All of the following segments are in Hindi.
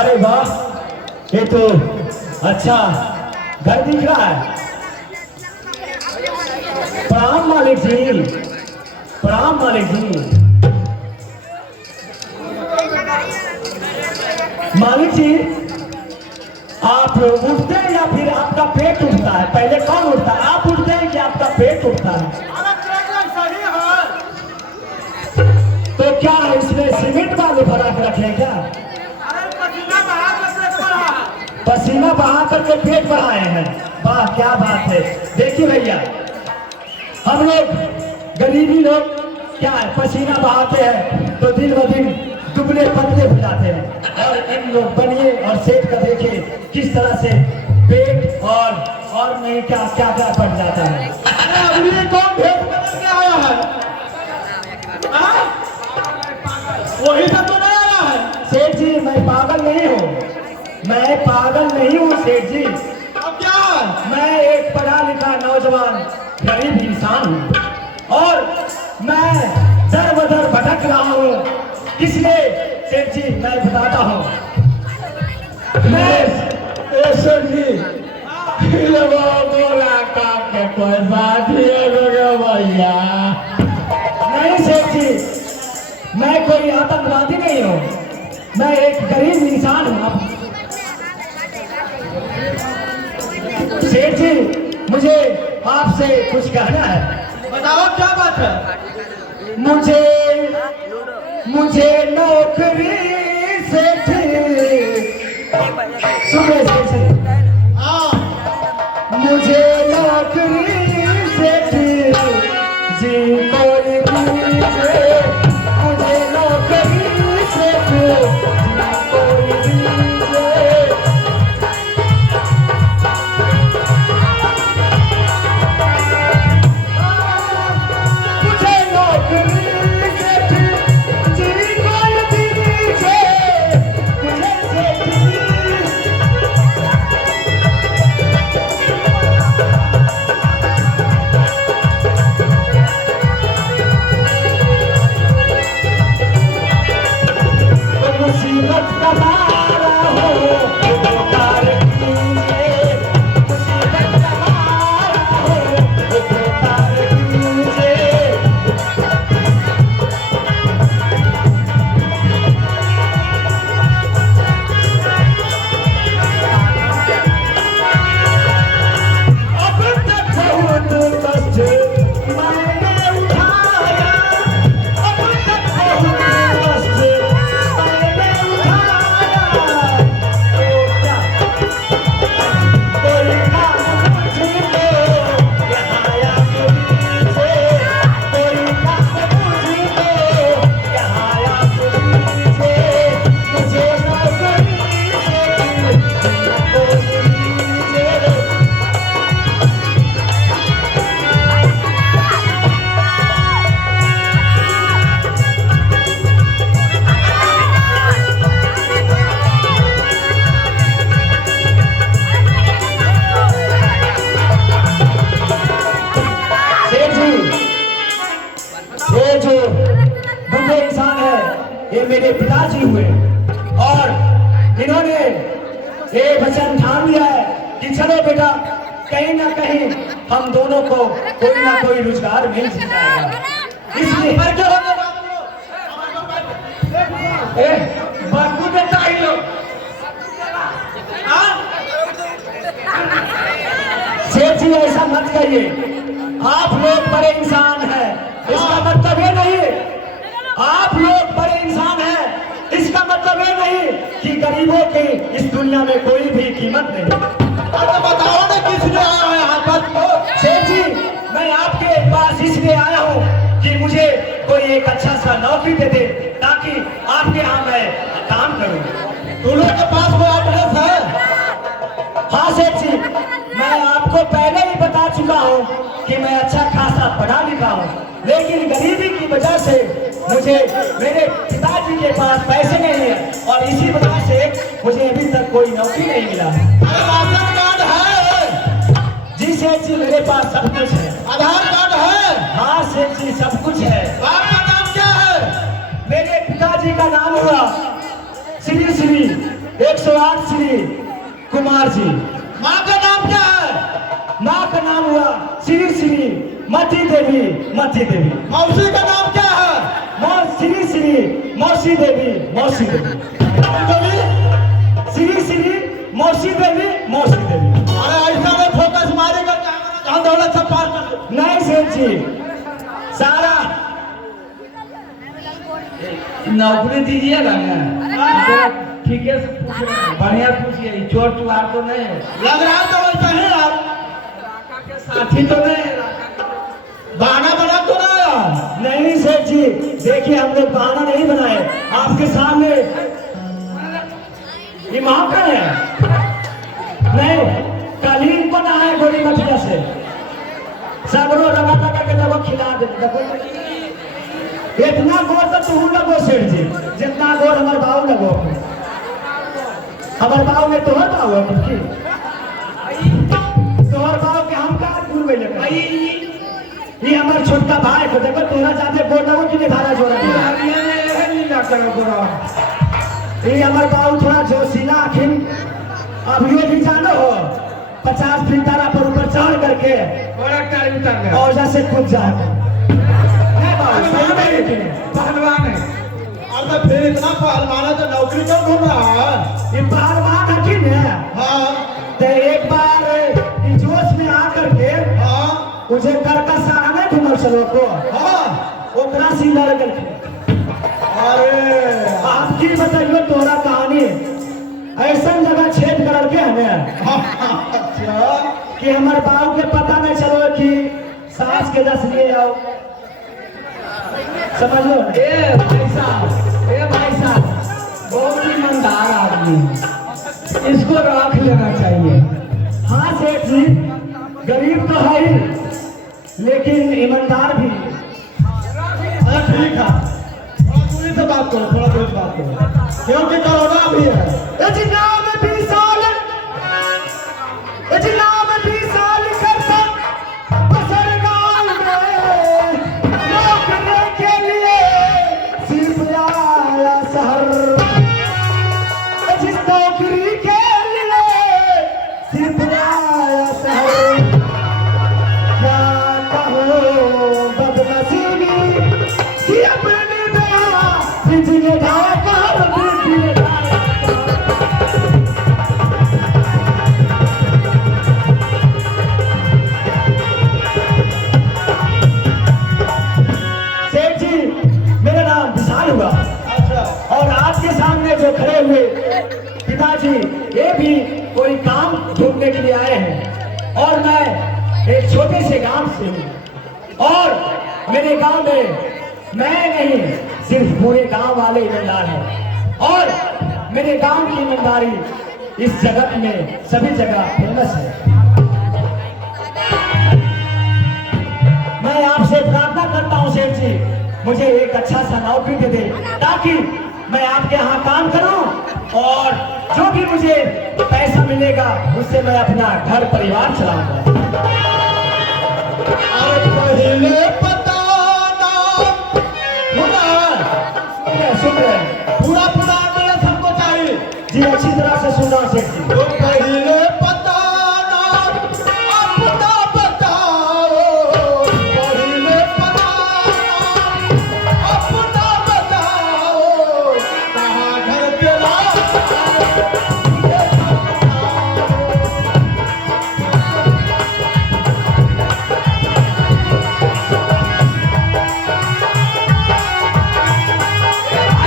अरे वाह, ये तो अच्छा घर दिख रहा है। प्रणाम मालिक जी, प्रणाम मालिक जी। मालिक जी, आप उठते हैं या फिर आपका पेट उठता है? पहले कौन उठता है, आप उठते हैं कि आपका पेट उठता है? तो क्या इसमें सीमेंट वाले भरा के रखे क्या? पसीना बहा करके पेट बढ़ाए हैं। वाह क्या बात है। देखिए भैया, हम लोग गरीबी लोग क्या है, पसीना बहाते हैं तो दिन ब दिन दुबले पतले हो जाते हैं। और इन लोग बनिए और सेठ का देखिए किस तरह से पेट और नहीं क्या क्या क्या बढ़ जाता है। अब ये कौन भेद बदल के आया है? वही सब तो नहीं आया है। सेठ जी, मैं पागल नहीं हूँ, मैं पागल नहीं हूँ सेठ जी। अब क्या है? मैं एक पढ़ा लिखा नौजवान गरीब इंसान हूँ और मैं दर बदर भटक रहा हूँ। इसलिए सेठ जी मैं बताता हूँ, मैं सर जी बोला काम के कोई बात ही है भैया। नहीं सेठ जी, मैं कोई आतंकवादी नहीं हूँ, मैं एक गरीब इंसान हूँ। सेठ जी, मुझे आपसे कुछ कहना है। बताओ क्या बात है? मुझे नौकरी सेठ, सुनिए सेठ जी, हाँ, मुझे नौकरी सेठ जी कोई दीजिए, मुझे नौकरी सेठ जी कोई दीजिए। मुझे नौकरी सेठ जी कोई दीजिए, मुझे सेठ जी। मुसीबत का मारा हो बेकार कीजिए, मुसीबत का मारा हो बेकार कीजिए। अब तक बहुत कष्ट मैंने उठाया, अब तक बहुत कष्ट मैंने उठाया। तो क्या कोई काम मुझको यहाँ या पुरी से, कोई काम मुझको यहाँ या पुरी से, मुझे नौकरी से कोई दीजिए। सेठ जी, ये जो बूढ़े इंसान है ये मेरे पिताजी हुए और इन्होंने ये वचन ठान लिया है कि चलो बेटा, कहीं ना कहीं हम दोनों को कोई ना कोई रोजगार मिल जाएगा। इसलिए बापू बेटा ही लोग। सेठ जी ऐसा मत कहिए, आप लोग बड़े इंसान हैं, इसका मतलब ये नहीं, आप लोग बड़े इंसान हैं इसका मतलब ये नहीं कि गरीबों की इस दुनिया में कोई भी कीमत नहीं। अरे बताओ ना किस लिए आया है यहाँ पर? सेठ जी, मैं आपके पास इसलिए आया हूँ कि मुझे कोई एक अच्छा सा नौकरी दे दे ताकि आपके यहाँ मैं काम करूँ। तुम लोग के पास कोई एड्रेस है? हाँ सेठ जी, मैं आपको पहले ही बता चुका हूँ कि मैं अच्छा खासा पढ़ा लिखा हूँ, लेकिन गरीबी की वजह से मुझे मेरे पिताजी के पास पैसे नहीं है और इसी वजह से मुझे अभी तक कोई नौकरी नहीं मिला। अरे राशन कार्ड है? जी सेठ जी, मेरे पास सब कुछ है। आधार कार्ड है? हाँ सेठ जी, सब कुछ है। आपका नाम क्या है? मेरे पिताजी का नाम हुआ श्री श्री 1 सम्राट श्री कुमार जी। माँ का नाम क्या है? माँ का नाम हुआ श्री श्री मती देवी। मती देवी। मौसी का नाम क्या है? श्री श्री मौसी देवी। मौसी देवी। श्री श्री मौसी देवी। मौसी देवी। अरे ऐसा में फोकस मारेगा जहाँ दौलत सब पार कर दो। नहीं सेठ जी, सारा नौकरी दीजिएगा ना, ठीक है, बढ़िया पूछिए, चोर चुहार तो नहीं है, लग रहा है तो वैसा है यार, के साथी तो नहीं है, बहाना बना तो ना यार। नहीं सेठ जी, देखिए हम लोग बहाना नहीं बनाए, आपके सामने इमाम का है। नहीं, कालीन बना है गोली मठिया से, सगरो लगा लगा के लगो खिला दे। इतना गोर तो तू लगो सेठ जी, जितना गोर हमारे बाबू लगो। हमारे बाबू में तोहर बाबू है की तोहर बाबू के हम का दूर में लेकर ये हमारे छोटका भाई को देखो, तोरा जाते गोर लगो कि निभारा जोड़ा ये हमारे बाबू थोड़ा जोशीला आखिर। अब ये भी जानो हो 50 फीट तारा पर ऊपर चढ़ करके और जैसे कूद जाए पहलवान है। अब तो फिर इतना पहलवान है तो नौकरी क्यों ढूंढ रहा है? ये पहलवान है कि नहीं? हाँ तो एक बार ये जोश में आकर के हाँ मुझे कर का सराहना घुमल चलो को हाँ। ओकरा सी लड़ करके। अरे आपकी बताइए तोरा कहानी ऐसा जगह छेद कर के हमें अच्छा कि हमारे बाबू के पता नहीं चलो कि सास के दस लिए आओ, समझ लो। ए भाई साहब, बहुत ईमानदार आदमी है, इसको रख लेना चाहिए। हाँ सेठ जी, गरीब तो है ही लेकिन ईमानदार भी। अरे ठीक है, थोड़ा दूरी से बात करो, थोड़ा दूरी से बात करो, क्योंकि कोरोना भी है। करता बसर गाँव में नौकरी के लिए सिर्फ आया शहर। जिस नौकरी के लिए सिर्फ आया शहर, क्या कहो बदनसीबी कि अपनी बिजली ढाकर बिजली सेठ जी, मेरा नाम विशाल हुआ अच्छा और आपके सामने जो खड़े हुए पिताजी ये भी कोई काम ढूंढने के लिए आए हैं और मैं एक छोटे से गांव से हूँ और मेरे गांव में मैं नहीं सिर्फ पूरे गांव वाले ईमानदार हैं और मेरे गांव की ईमानदारी इस जगत में सभी जगह फेमस है। मैं आपसे प्रार्थना करता हूँ सेठ जी, मुझे एक अच्छा सा नौकरी दे दे ताकि मैं आपके यहाँ काम करूँ और जो भी मुझे पैसा मिलेगा उससे मैं अपना घर परिवार चलाऊंगा। अरे पहले पता ना सुन रहे हैं? पूरा पूरा आदमी सबको चाहिए। जी अच्छी तरह से सुन रहा हूँ सेठ जी। तो पहले पता ना अपना बताओ, पहले पता ना अपना बताओ, कहाँ घर तेरा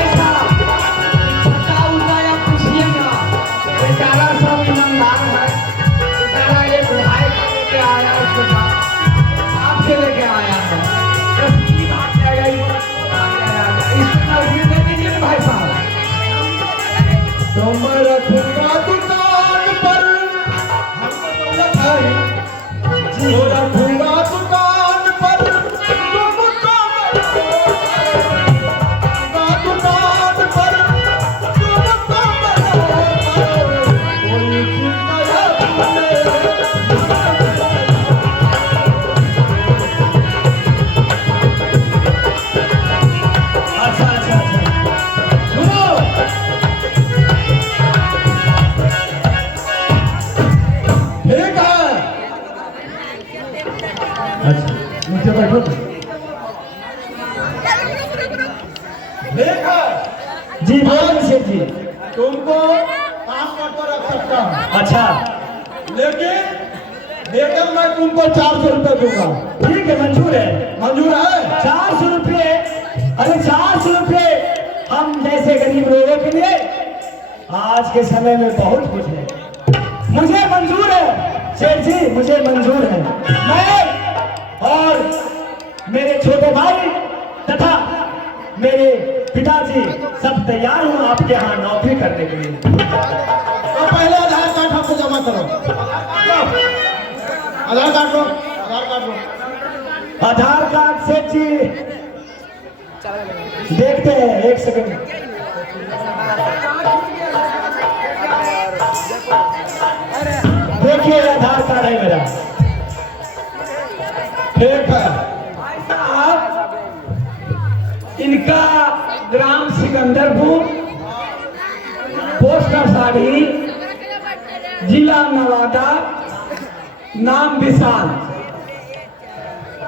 ऐसा छोटा उल्टा या पूछिएगा, बेचारा सब ईमानदार है, बेचारा एक भाई को लेके आया, उसके साथ आपसे लेके आया है, बस ये बात जाएगा, ये बात जाएगा, इसको नौकरी दे दीजिए भाई साहब। तो मैं रखूंगा दुकान पर, हमको दौलत है, तो रखूंगा दुकान पर, तुमको रखूंगा दुकान पर, तुमको कोई चिंता अच्छा अच्छा अच्छा सुनो, तुमको काम पर तो रख सकता हूँ, अच्छा लेकिन वेतन मैं तुमको 400 रुपये दूंगा। ठीक है, मंजूर है। मंजूर है? 400 रुपये? अरे 400 रुपये हम जैसे गरीब लोगों के लिए आज के समय में बहुत कुछ है। मुझे मंजूर है सेठ जी, मुझे मंजूर है। मैं और मेरे छोटे भाई तथा मेरे पिताजी सब तैयार हूँ आपके यहाँ नौकरी करने के लिए। तो पहले आधार कार्ड हमको जमा करो। आधार कार्ड लो, आधार कार्ड लो। आधार कार्ड सेठ जी देखते हैं, एक सेकंड। देखिए आधार कार्ड है मेरा। ठीक है। भाई साहब, इनका ग्राम सिकंदरपुर, पोस्ट साड़ी, जिला नवादा, नाम विशाल।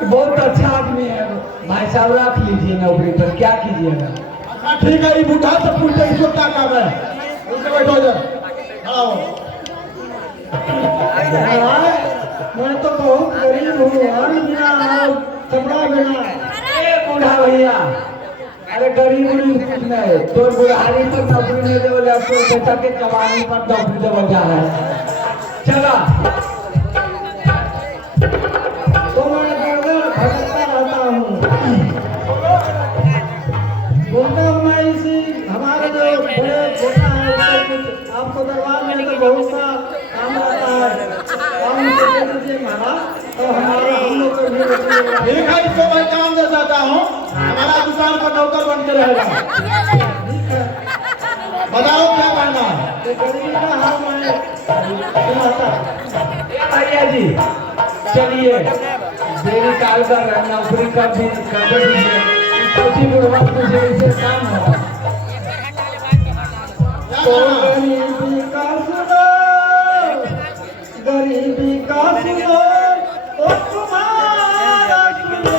बहुत अच्छा आदमी है भाई साहब, रख लीजिए नौकरी पर, क्या कीजिएगा। अच्छा ठीक है, ये बुढ़ा सब पूछते इसको क्या काम है? उनसे बैठो इधर, खड़ा हो। मैं तो बहुत गरीब हूँ, बिना कपड़ा बिना। ए बूढ़ा भैया, अरे गरीब उरीब कुछ नहीं, तो बुढ़ारी पर नौकरी नहीं देवल, तो बेटा के कमानी पर नौकरी देवल जा रहा है। चला तो मैं भटकता रहता हूँ, बोलता हूँ मैं इसी हमारे जो बड़े बेटा है आपको दरबार में तो बहुत सा काम आता है, काम दे दीजिए महाराज, तो हमारा हम लोग को भी ठीक है, इसको मैं काम दे देता हूँ, हमारा दुकान का नौकर बन के रहेगा। बताओ क्या करना है? गरीबी का हाल मैं सुनाता। भैया जी चलिए, देरी काल कर रहे हैं, नौकरी कर दीजिए, छोटी बुढ़वा मुझे इसे काम हो। गरीबी का सुनो, गरीबी का सुनो, ओ तुम्हारा सुनो,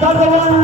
भगवान